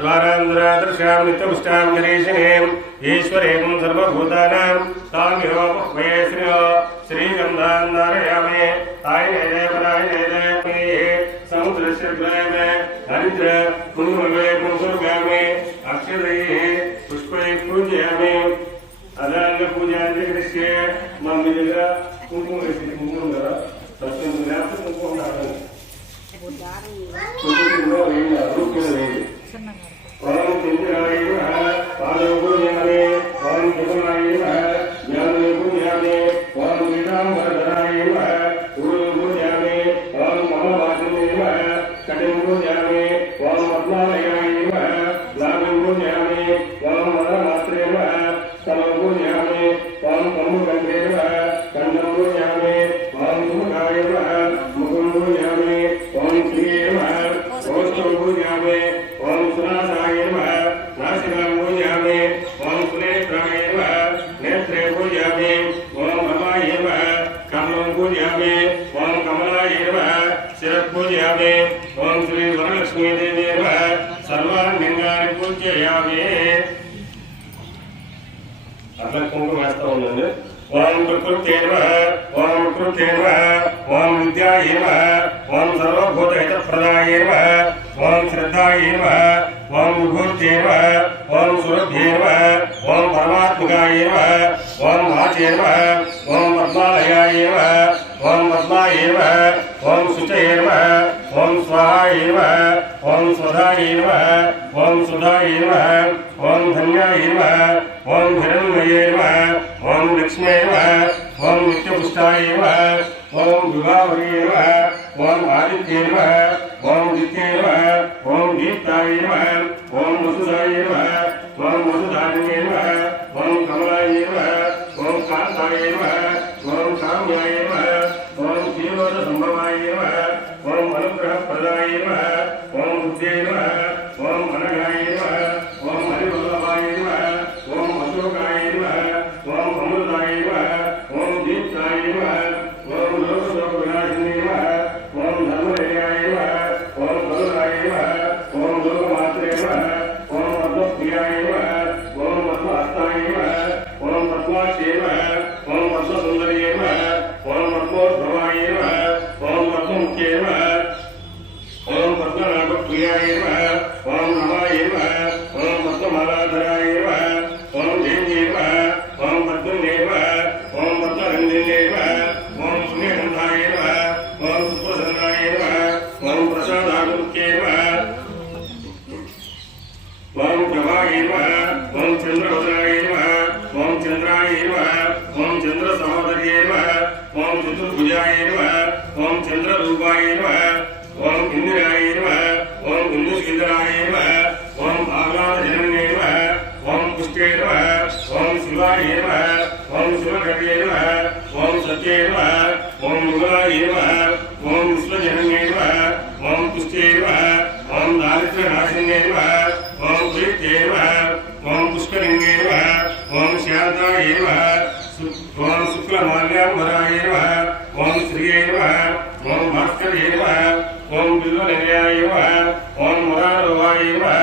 द्वारान्द्रादर्शां नित्यपुष्टां गणेशिनीं ईश्वरीं सर्वभूतानां तामिहोपह्वये श्रियो श्रीगन्धां धारयामि आयने परायणे समुद्रस्य ग्रामे हरिद्र कुङ्कुमे कुङ्कुर्गामि अक्षदैः पुष्पैः पूजयामि अदांग पूजांति कृष्ये मम्मीगा कुङ्कुम कुङ्कुमगा सत्यं ज्ञापक कुङ्कुम डालना कुङ्कुम रूपे परम इंद्राय पादं पूजयामि परम जपनाय ज्ञानं पूजयामि परम पीताम्बरधराय गुरुं पूजयामि परम कमलवासिने कटिं पूजयामि परम पद्मालयाय लाभं पूजयामि परम मदमात्रे स्तवं पूजयामि परम कम्बुकण्ठे कण्ठं पूजयामि परम सुमुखाय मुखं पूजयामि परम श्रिये ओष्ठं पूजयामि परम सुनासाय नासिकां पूजयामि परम सुनेत्राय नेत्रे पूजयामि परम भवाय कर्णं पूजयामि परम कमलाय शिरः पूजयामि परम श्री वरलक्ष्मी देवी सर्वाङ्गानि पूजयामि अट्ला कुंकुम वेस्ता उन्नंడి ओम प्रकृते नमः ओम प्रकृते नमः ओम विद्याय नमः ओम सर्वभूतहितप्रदाय नमः ओम श्रद्धाय नमः ओम विभूते नमः ओम सुरभ्ये नमः ओम परमात्मकाय नमः ओम वाचे नमः ओम पद्मालयाय नमः ओम पद्माय नमः ओम शुचये नमः ओम स्वाहाय नमः ओम स्वधाय नमः ओम सुधाय नमः ओम धन्याय नमः ओम हिरण्मये नमः ओम लक्ष्म्ये नमः ओम नित्यपुष्टाय नमः ओम विभावर्ये नमः ओम आदित्ये नमः ओम दित्ये नमः ओम दीप्ताय नमः ओम वसुधाय नमः ओम वसुधारिणे नमः ओम कमलाय नमः ओम कान्ताय नमः ओम काम्याय नमः ओम जीवनसम्भवाय नमः ओम अनुग्रहप्रदाय नमः ओम बुद्धये नमः ओम अनघाय नमः ओम हरिवल्लभाय नमः ओम अशोकाय नमः ओम अमृताय नमः ओम दीप्ताय नमः ओम लोकशोकविनाशिने नमः ओम धर्मनिलयाय नमः ओम बलराय नमः ओम लोकमात्रे नमः ओम पद्मप्रियाय नमः ओम पद्महस्ताय नमः ओम पद्माक्षे नमः ओम पद्मसुन्दर्ये नमः ओम पद्मोद्भवाय नमः ओम पद्ममुखे नमः ओम पद्मनाभप्रियाय नमः ओम नमाय नमः ओम पद्ममालाधराय नमः ओम देव्ये नमः ओम पद्मने नमः ओम पद्मरञ्जने नमः ओम पुण्यगन्धाय नमः ओम सुप्रसन्नाय नमः ओम प्रसादागुमुखे नमः ओम प्रभाय नमः ओम चन्द्रवदनाय नमः ओम चन्द्राय नमः ओम चन्द्रसहोदर्ये नमः ओम चतुर्भुजाय नमः ओम चन्द्ररूपाय नमः ओम इंदिराय नमः ओम इंदुश्रीधराय नमः ओम आह्लादजनन्ये नमः ओम पुष्टे नमः ओम शिवाय नमः ओम शिवकर्ये नमः ओम सत्ये नमः ओम मुगलाय नमः ओम विश्वजनन्ये नमः ओम पुष्टे नमः ओम दारिद्र्यनाशिन्ये नमः ओम प्रीत्ये नमः ओम पुष्करिण्ये नमः ओम शान्ताय नमः ओम शुक्लमाल्याम्बराय नमः ओम श्रिये नमः ओम भास्कर्ये नमः ओम बिल्वनिलयाय नमः ओम मुरारोहाय नमः